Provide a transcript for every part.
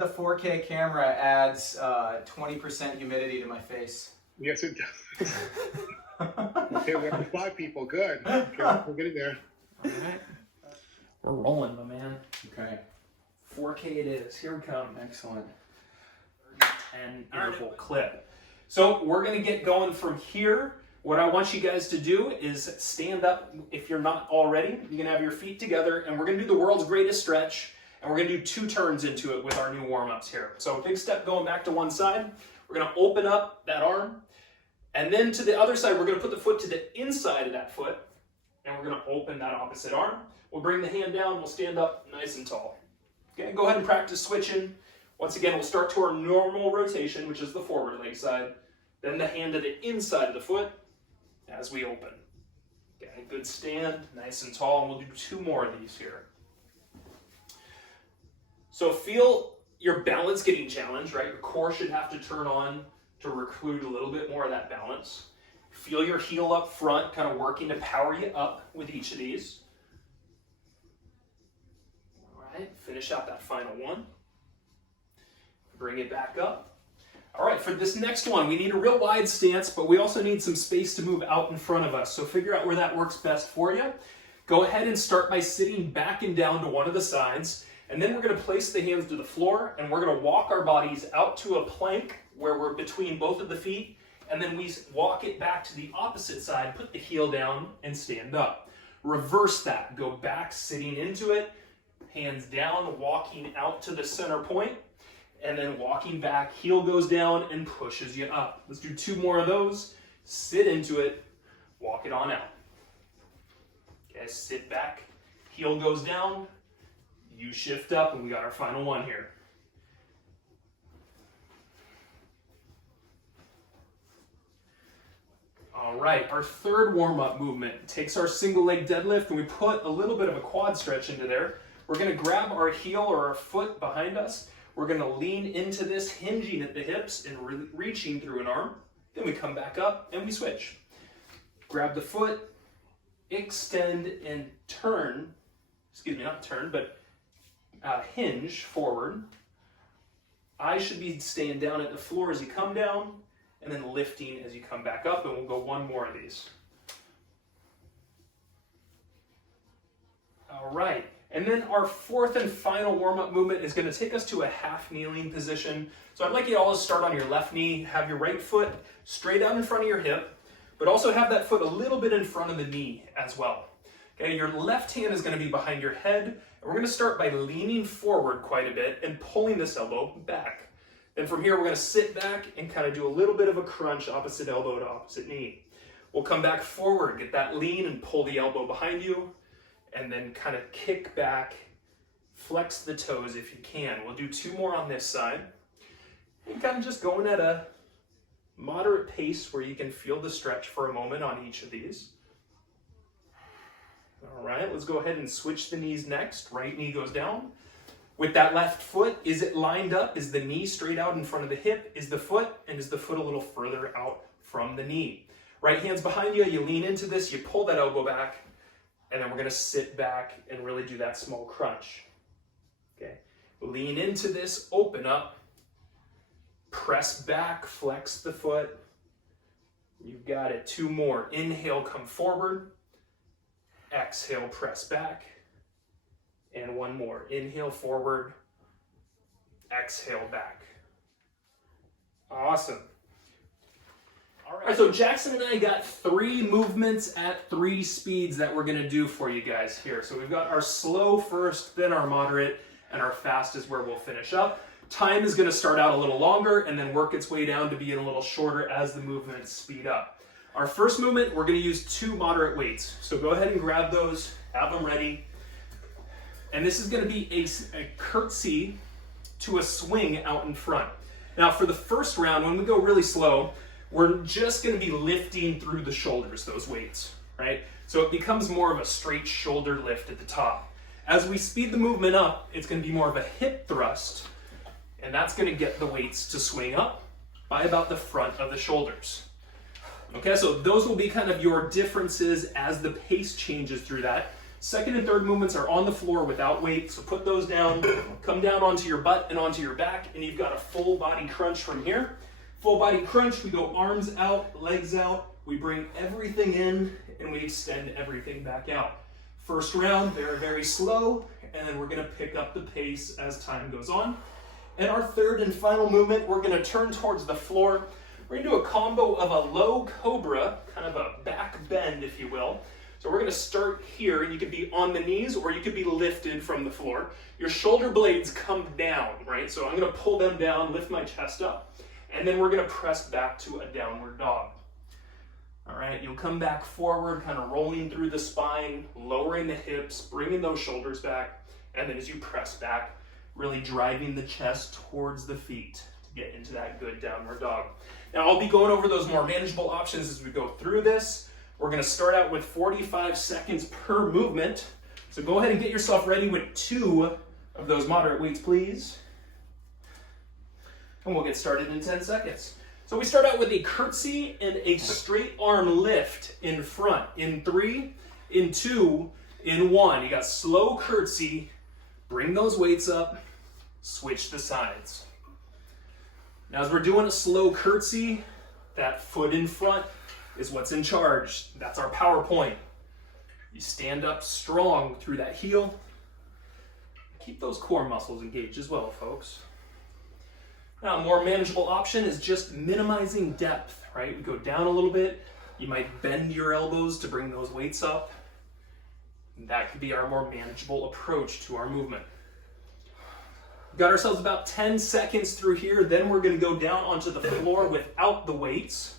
The 4K camera adds 20% humidity to my face. Yes, it does. Okay, we have 5 people. Good. Okay, we're getting there. All right. We're rolling, my man. Okay. 4K it is. Here we come. Excellent. 10 interval clip. So we're going to get going from here. What I want you guys to do is stand up. If you're not already, you're going to have your feet together, and we're going to do the world's greatest stretch, and we're going to do 2 turns into it with our new warm-ups here. So big step going back to one side. We're going to open up that arm, and then to the other side, we're going to put the foot to the inside of that foot, and we're going to open that opposite arm. We'll bring the hand down. We'll stand up nice and tall. Okay, go ahead and practice switching. Once again, we'll start to our normal rotation, which is the forward leg side. Then the hand to the inside of the foot as we open. Okay, good stand, nice and tall, and we'll do 2 more of these here. So feel your balance getting challenged, right? Your core should have to turn on to recruit a little bit more of that balance. Feel your heel up front, kind of working to power you up with each of these. All right, finish out that final one. Bring it back up. All right, for this next one, we need a real wide stance, but we also need some space to move out in front of us. So figure out where that works best for you. Go ahead and start by sitting back and down to one of the sides, and then we're going to place the hands to the floor, and we're going to walk our bodies out to a plank where we're between both of the feet, and then we walk it back to the opposite side, put the heel down, and stand up. Reverse that. Go back, sitting into it, hands down, walking out to the center point, and then walking back, heel goes down and pushes you up. Let's do 2 more of those. Sit into it, walk it on out. Okay, sit back, heel goes down, you shift up, and we got our final one here. All right, our third warm-up movement takes our single leg deadlift, and we put a little bit of a quad stretch into there. We're gonna grab our heel or our foot behind us. We're going to lean into this, hinging at the hips and reaching through an arm. Then we come back up and we switch. Grab the foot, extend and turn, not turn, but hinge forward. Eyes should be staying down at the floor as you come down, and then lifting as you come back up, and we'll go 1 more of these. All right. And then our 4th and final warm-up movement is going to take us to a half kneeling position. So I'd like you all to start on your left knee, have your right foot straight out in front of your hip, but also have that foot a little bit in front of the knee as well. Okay, your left hand is going to be behind your head, and we're going to start by leaning forward quite a bit and pulling this elbow back. Then from here, we're going to sit back and kind of do a little bit of a crunch, opposite elbow to opposite knee. We'll come back forward, get that lean and pull the elbow behind you, and then kind of kick back, flex the toes if you can. We'll do 2 more on this side. And kind of just going at a moderate pace where you can feel the stretch for a moment on each of these. All right, let's go ahead and switch the knees next. Right knee goes down. With that left foot, is it lined up? Is the knee straight out in front of the hip? Is the foot a little further out from the knee? Right hand's behind you, you lean into this, you pull that elbow back, and then we're going to sit back and really do that small crunch. Okay, lean into this, open up, press back, flex the foot. You've got it. 2 more. Inhale, come forward. Exhale, press back. And 1 more. Inhale, forward. Exhale, back. Awesome. All right, so Jackson and I got 3 movements at 3 speeds that we're going to do for you guys here. So we've got our slow first, then our moderate, and our fast is where we'll finish up. Time is going to start out a little longer and then work its way down to being a little shorter as the movements speed up. Our first movement, we're going to use 2 moderate weights. So go ahead and grab those, have them ready. And this is going to be a curtsy to a swing out in front. Now for the first round, when we go really slow, we're just going to be lifting through the shoulders, those weights, right? So it becomes more of a straight shoulder lift at the top. As we speed the movement up, it's going to be more of a hip thrust, and that's going to get the weights to swing up by about the front of the shoulders. Okay, so those will be kind of your differences as the pace changes through that. Second and third movements are on the floor without weight, so put those down, come down onto your butt and onto your back, and you've got a full body crunch from here. Full body crunch, we go arms out, legs out, we bring everything in, and we extend everything back out. First round, very, very slow, and then we're gonna pick up the pace as time goes on. And our third and final movement, we're gonna turn towards the floor. We're gonna do a combo of a low cobra, kind of a back bend, if you will. So we're gonna start here, and you could be on the knees or you could be lifted from the floor. Your shoulder blades come down, right? So I'm gonna pull them down, lift my chest up, and then we're gonna press back to a downward dog. All right, you'll come back forward, kind of rolling through the spine, lowering the hips, bringing those shoulders back, and then as you press back, really driving the chest towards the feet to get into that good downward dog. Now I'll be going over those more manageable options as we go through this. We're gonna start out with 45 seconds per movement. So go ahead and get yourself ready with 2 of those moderate weights, please. And we'll get started in 10 seconds. So we start out with a curtsy and a straight arm lift in front. In 3, in 2, in 1. You got slow curtsy, bring those weights up, switch the sides. Now as we're doing a slow curtsy, that foot in front is what's in charge. That's our power point. You stand up strong through that heel. Keep those core muscles engaged as well, folks. Now, a more manageable option is just minimizing depth, right? We go down a little bit. You might bend your elbows to bring those weights up. That could be our more manageable approach to our movement. Got ourselves about 10 seconds through here. Then we're going to go down onto the floor without the weights.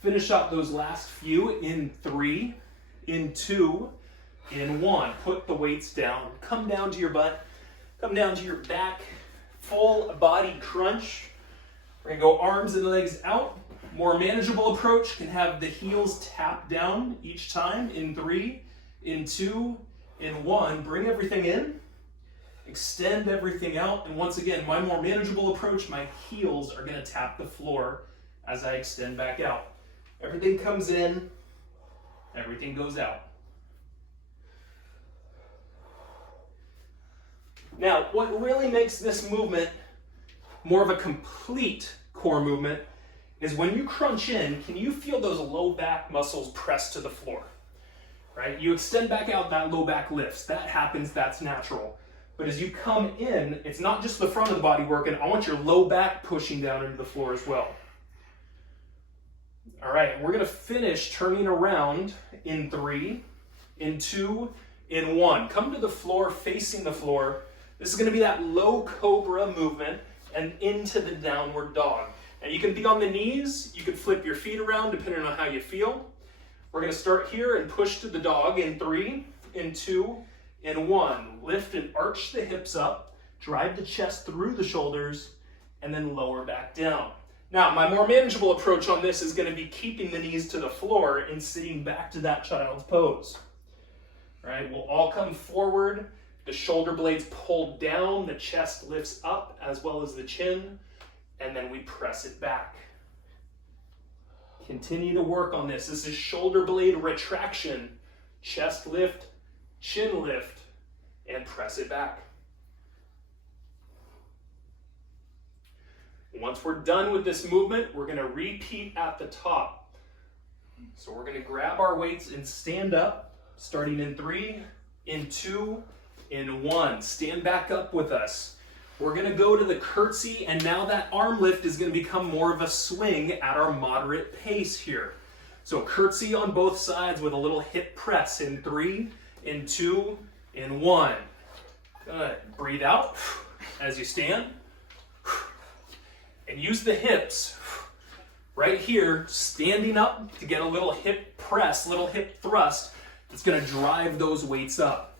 Finish up those last few in 3, in 2, in 1. Put the weights down. Come down to your butt. Come down to your back. Full body crunch. We're gonna go arms and legs out. More manageable approach can have the heels tap down each time in 3, in 2, in 1. Bring everything in, extend everything out. And once again, my more manageable approach, my heels are gonna tap the floor as I extend back out. Everything comes in, everything goes out. Now, what really makes this movement more of a complete core movement is when you crunch in, can you feel those low back muscles press to the floor? Right? You extend back out, that low back lifts. That happens, that's natural. But as you come in, it's not just the front of the body working. I want your low back pushing down into the floor as well. All right, we're gonna finish turning around in 3, in 2, in 1. Come to the floor, facing the floor. This is gonna be that low cobra movement and into the downward dog. Now you can be on the knees, you can flip your feet around depending on how you feel. We're gonna start here and push to the dog in 3, in 2, in 1. Lift and arch the hips up, drive the chest through the shoulders, and then lower back down. Now, my more manageable approach on this is gonna be keeping the knees to the floor and sitting back to that child's pose. All right, we'll all come forward, the shoulder blades pull down, the chest lifts up as well as the chin, and then we press it back. Continue to work on this. This is shoulder blade retraction, chest lift, chin lift, and press it back. Once we're done with this movement, we're gonna repeat at the top. So we're gonna grab our weights and stand up, starting in 3, in 2, in 1. Stand back up with us. We're gonna go to the curtsy, and now that arm lift is gonna become more of a swing at our moderate pace here. So curtsy on both sides with a little hip press in 3, in 2, in 1. Good. Breathe out as you stand. And use the hips right here, standing up to get a little hip press, little hip thrust that's gonna drive those weights up.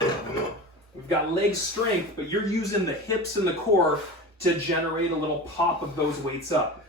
We've got leg strength, but you're using the hips and the core to generate a little pop of those weights up.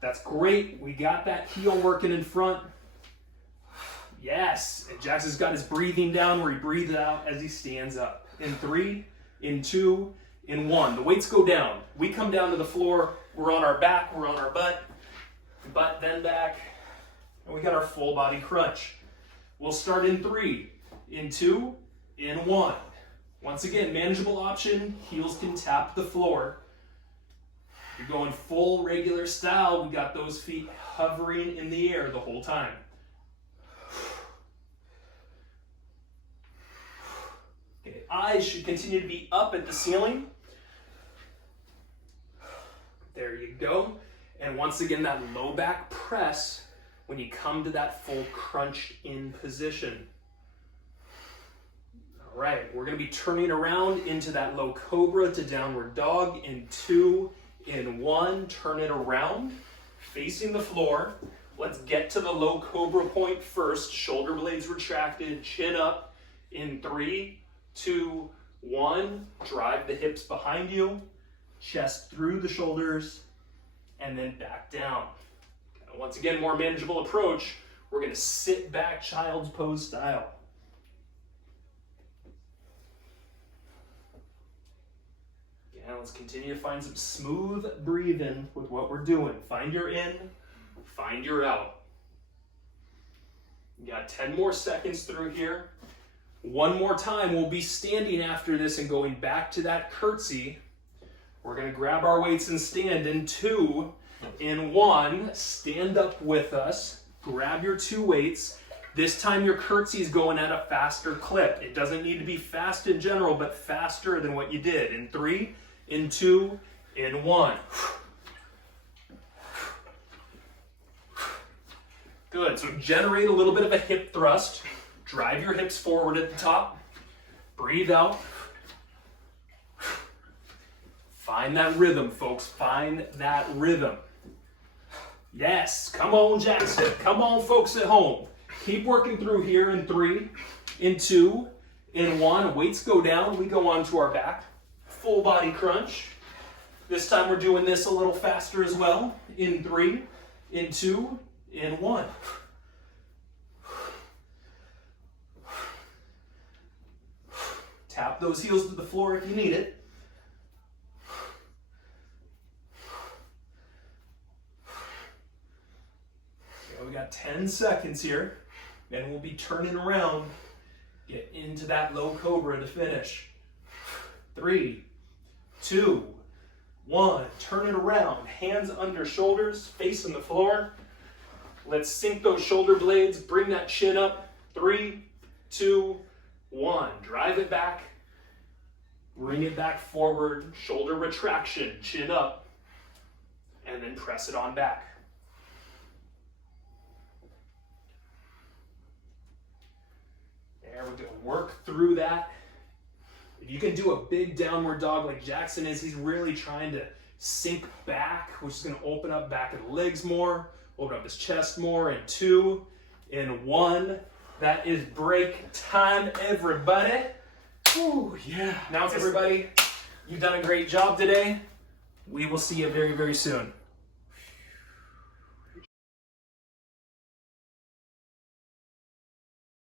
That's great. We got that heel working in front. Yes, and Jackson's got his breathing down where he breathes out as he stands up. In 3, in 2, in 1. The weights go down. We come down to the floor. We're on our back. We're on our butt. Butt then back. And we got our full body crunch. We'll start in 3, in 2, in 1. Once again, manageable option, heels can tap the floor. You're going full regular style, we got those feet hovering in the air the whole time. Okay, eyes should continue to be up at the ceiling. There you go. And once again, that low back press when you come to that full crunch in position. All right, we're gonna be turning around into that low cobra to downward dog in 2, in 1, turn it around, facing the floor. Let's get to the low cobra point first. Shoulder blades retracted, chin up in 3, 2, 1. Drive the hips behind you, chest through the shoulders, and then back down. Once again, more manageable approach. We're gonna sit back child's pose style. Yeah, let's continue to find some smooth breathing with what we're doing. Find your in, find your out. You got 10 more seconds through here. One more time, we'll be standing after this and going back to that curtsy. We're gonna grab our weights and stand in 2, in 1, stand up with us, grab your 2 weights. This time your curtsy is going at a faster clip. It doesn't need to be fast in general, but faster than what you did. In 3, in 2, in 1. Good, so generate a little bit of a hip thrust. Drive your hips forward at the top. Breathe out. Find that rhythm, folks. Find that rhythm. Yes, come on, Jackson. Come on, folks at home. Keep working through here in 3, in 2, in 1. Weights go down. We go on to our back. Full body crunch. This time we're doing this a little faster as well. In 3, in 2, in 1. Tap those heels to the floor if you need it. Okay, we got 10 seconds here. Then we'll be turning around. Get into that low cobra to finish. 3, 2, 1. Turn it around. Hands under shoulders, facing the floor. Let's sink those shoulder blades. Bring that chin up. 3, 2, 1. Drive it back. Bring it back forward. Shoulder retraction. Chin up. And then press it on back. There we go. Work through that. If you can do a big downward dog like Jackson is, he's really trying to sink back, which is going to open up back of the legs more, open up his chest more. In 2, in 1. That is break time, everybody. Ooh, yeah. Now, everybody, you've done a great job today. We will see you very, very soon.